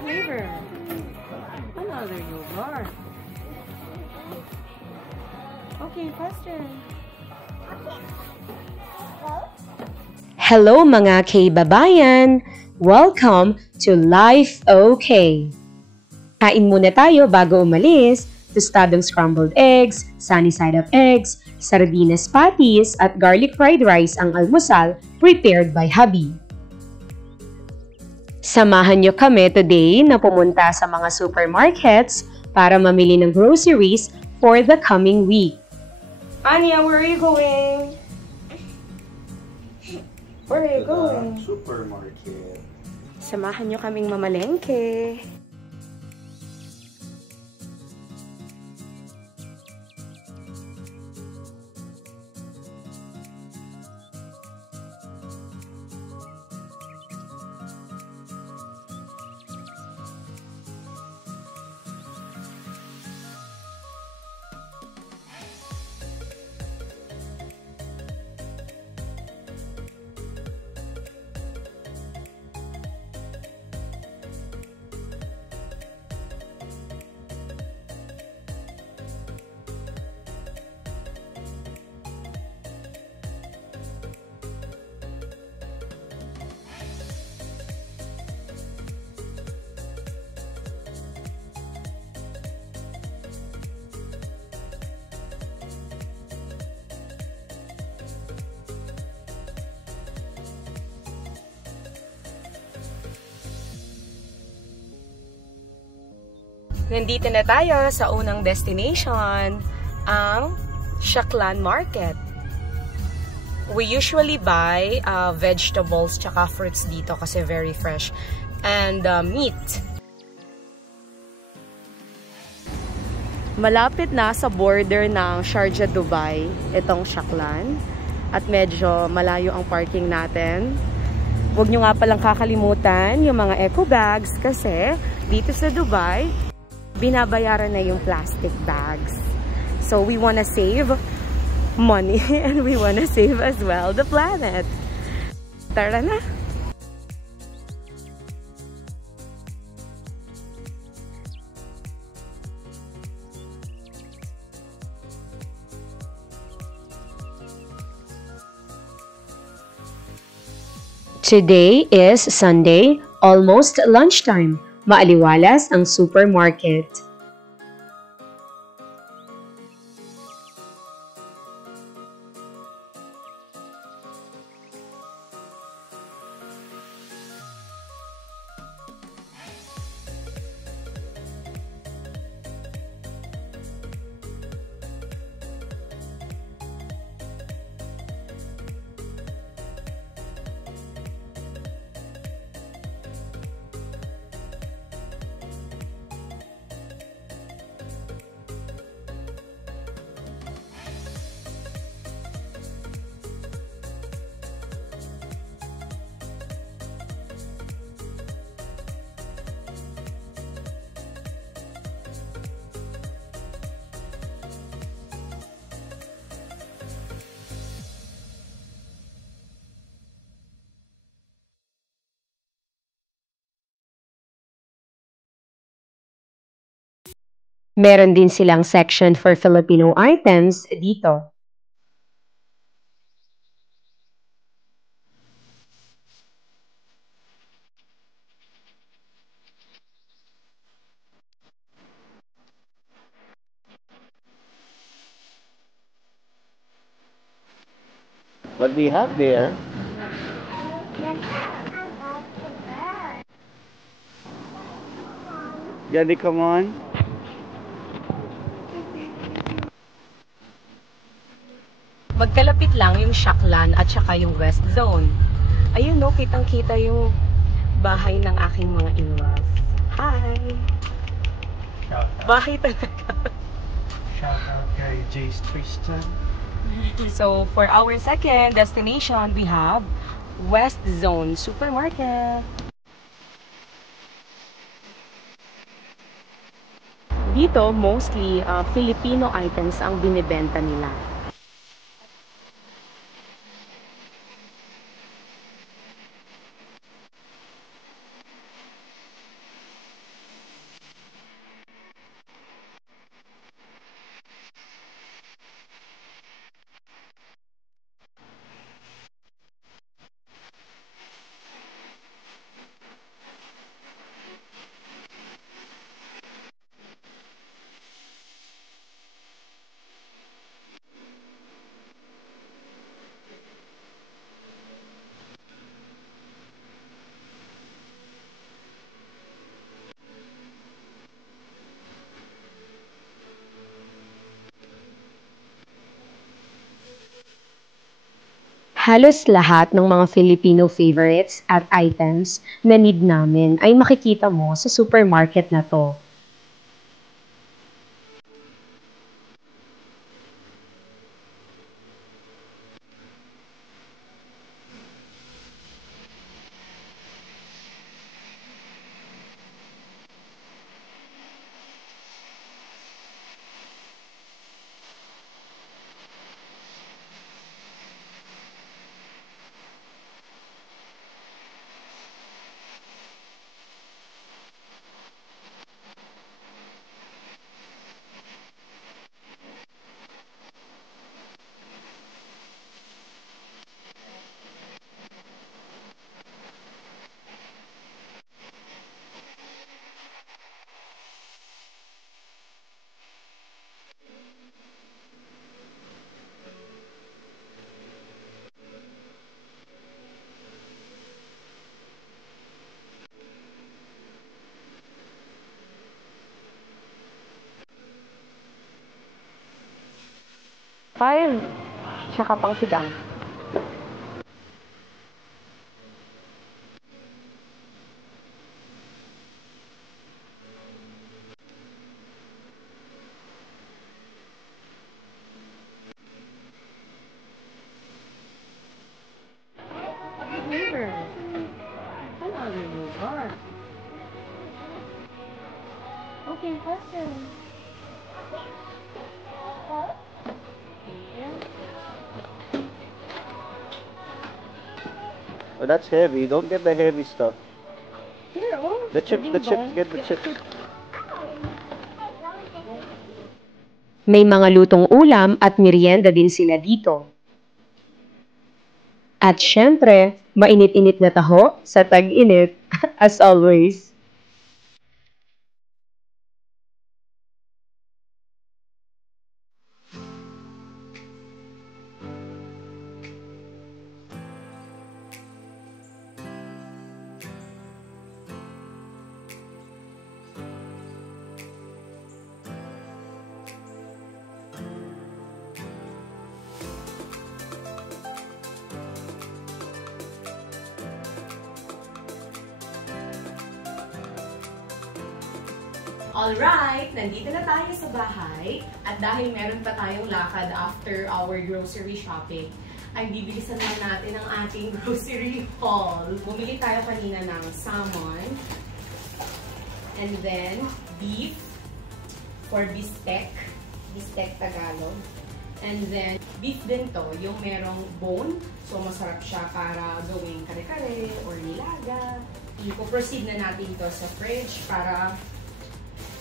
flavor? Another yogurt. Okay, faster. Hello mga K-babayan! Welcome to Life OK! Kain muna tayo bago umalis. Tostadong scrambled eggs, sunny side up eggs, sardinas patties at garlic fried rice ang almusal prepared by hubby. Samahan niyo kami today na pumunta sa mga supermarkets para mamili ng groceries for the coming week. Anya, where are you going? Where are you going? Supermarket. Samahan niyo kaming mamalengke. Nandito na tayo sa unang destination, ang Shaklan Market. We usually buy vegetables tsaka fruits dito kasi very fresh. And meat. Malapit na sa border ng Sharjah, Dubai, itong Shaklan. At medyo malayo ang parking natin. Huwag nyo nga palang kakalimutan yung mga eco bags kasi dito sa Dubai, binabayaran na yung plastic bags. So we wanna save money and we wanna save as well the planet. Tara na! Today is Sunday, almost lunchtime. Maaliwalas ang supermarket. Meron din silang section for Filipino items dito. What do you have there? Yanni, come on. Magkalapit lang yung Shaklan at saka yung West Zone. Ayun no, kitang-kita yung bahay ng aking mga in-laws. Hi! Bahay talaga. Shout out kay Jace Tristan. So, for our second destination, we have West Zone Supermarket. Dito, mostly Filipino items ang binibenta nila. Halos lahat ng mga Filipino favorites at items na need namin ay makikita mo sa supermarket na to. Five. Tsaka pang sigang. Okay, question. Oh, that's heavy. Don't get the heavy stuff. Here, oh. The chips, get the chips. May mga lutong ulam at merienda din sila dito. At syempre, mainit-init na taho sa tag-init, as always. Alright, nandito na tayo sa bahay at dahil meron pa tayong lakad after our grocery shopping, ay bibilisan lang natin ang ating grocery haul. Bumili tayo kanina ng salmon and then beef for bistec Tagalog. And then beef din to, yung merong bone, so masarap siya para gawing kare-kare or nilaga. I-proceed na natin to sa fridge para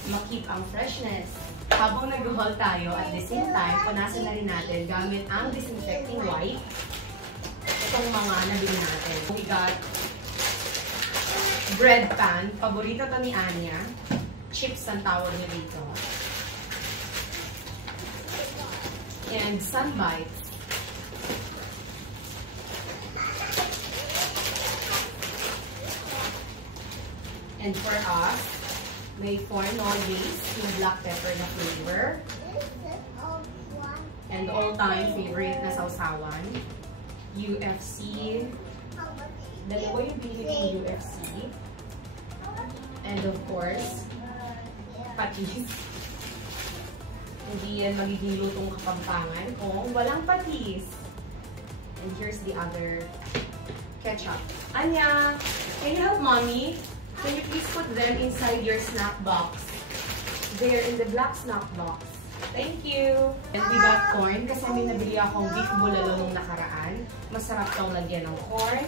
makip ang freshness. Habang nag-haul tayo, at the same time, punasan na rin natin gamit ang disinfecting wipe itong mga nabili natin. We got bread pan. Paborito to ni Anya. Chips ang tawag niya dito. And sunbites. And for us, may corn nowadays, yung black pepper na flavor. And all-time favorite na sausawan. UFC. Dalawa yung binili ng UFC. And of course, patis. Hindi yan magiging lutong kapampangan kung walang patis. And here's the other ketchup. Anya, can you help mommy? Can you please put them inside your snack box? They're in the black snack box. Thank you! And we got corn kasi may nabili akong beef bulalo nung nakaraan. Masarap tong lagyan ng corn.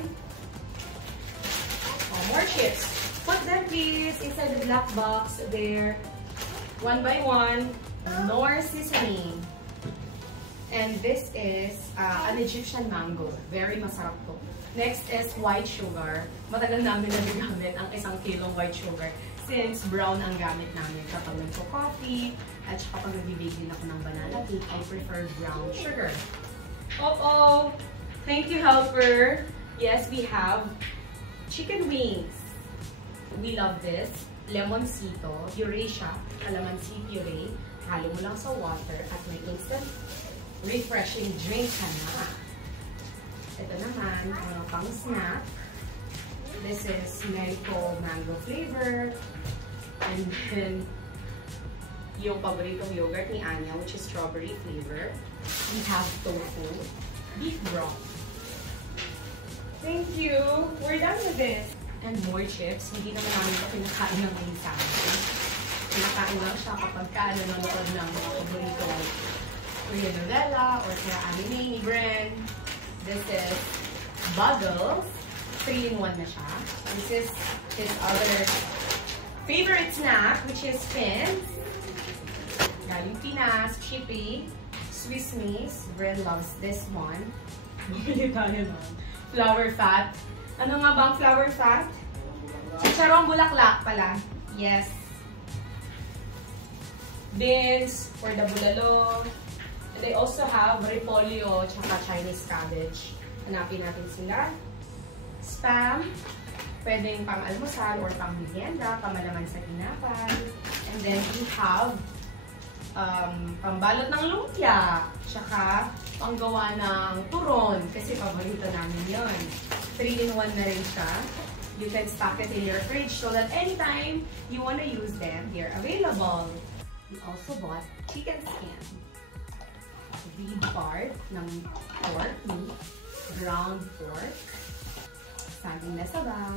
Oh, more chips. Put them please inside the black box there. One by one. Nor seasoning. And this is an Egyptian mango. Very masarap to. Next is white sugar. Matagal namin nagagamit ang 1 kilong white sugar since brown ang gamit namin kapag nagpo-coffee at saka kapag nagbibig din ako ng banana cake, I prefer brown sugar. Oh! Thank you, helper! Yes, we have chicken wings. We love this. Lemoncito, Eurasia, calamansi puree. Halo mo lang sa water at may instant refreshing drink ka na. Ito naman, ang pang snack. This is Merico mango flavor. And then, yung paboritong yogurt ni Anya, which is strawberry flavor. We have tofu, beef broth. Thank you! We're done with this. And more chips. Hindi naman namin ito pinakain ng isa. Pinakain lang siya kapag nanonood ng mga paboritong Korean novela or kaya anime ni Bren. This is Buggles. 3-in-1 na siya. This is his other favorite snack, which is Fins. Galing Pinas, Chippy, Swiss Miss. Bren loves this one. Flour fat. Ano nga bang flour fat? Chicharong bulaklak pala. Yes. Beans for the bulalo. And they also have repolyo tsaka Chinese cabbage. Hanapin natin sila. Spam. Pwedeng pang almusal or pang merienda, pamalaman sa tinapay. And then we have pambalot ng lumpia. Tsaka panggawa ng turon. Kasi paborito namin yun. 3-in-1 na rin siya. You can stock it in your fridge so that anytime you want to use them, they're available. We also bought chicken skin. The part ng pork meat, ground pork, saging na saba,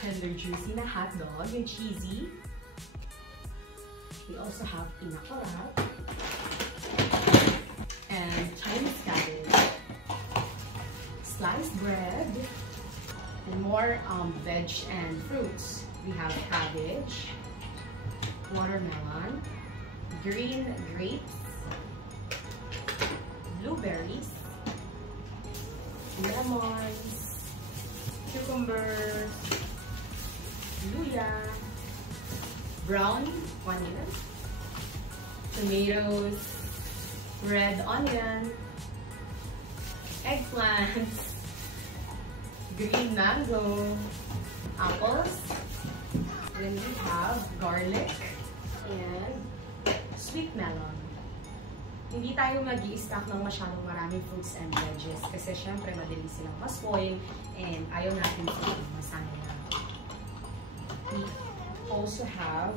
tender juicy na hot dog and cheesy. We also have pinakurat and Chinese cabbage, sliced bread, and more veg and fruits. We have cabbage, watermelon, green grapes, blueberries, lemons, cucumbers, luya, brown onion, tomatoes, red onion, eggplants, green mango, apples, then we have garlic, and sweet melon. Hindi tayo mag-i-stock ng masyadong maraming fruits and veggies kasi syempre madali silang ma-spoil and ayaw natin silang masanay na. We also have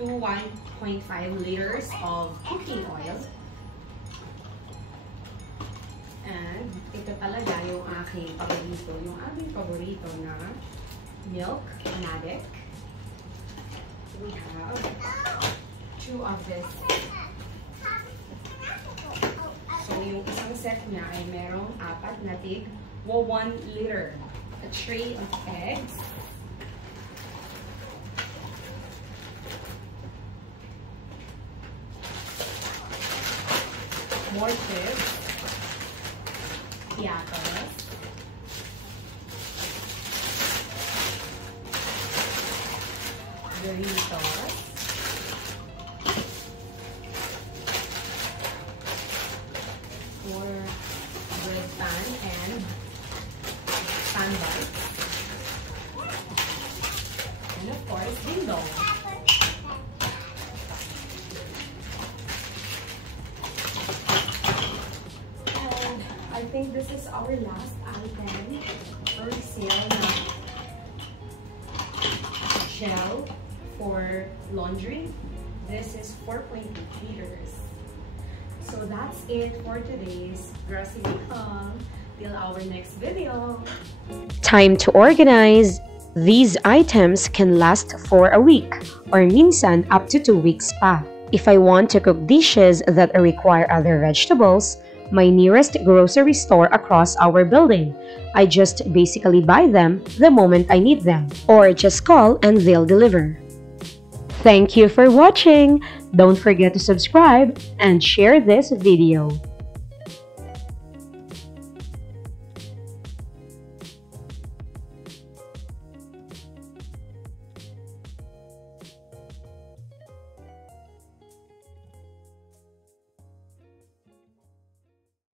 1.5 liters of cooking oil. And ito talaga yung aking paborito, yung aming paborito na milk Nadic. We have 2 of this. So yung isang set niya ay merong 4 na tig o 1 liter. A tray of eggs. More chips. Piatos. Doritos. More bread pan and pan bites. And of course, ding dong. And I think this is our last item for sale na gel for laundry. This is 4.8 liters. So that's it for today's grocery haul. Till our next video. Time to organize. These items can last for a week or minsan up to 2 weeks pa. If I want to cook dishes that require other vegetables, my nearest grocery store across our building. I just basically buy them the moment I need them or just call and they'll deliver. Thank you for watching. Don't forget to subscribe and share this video.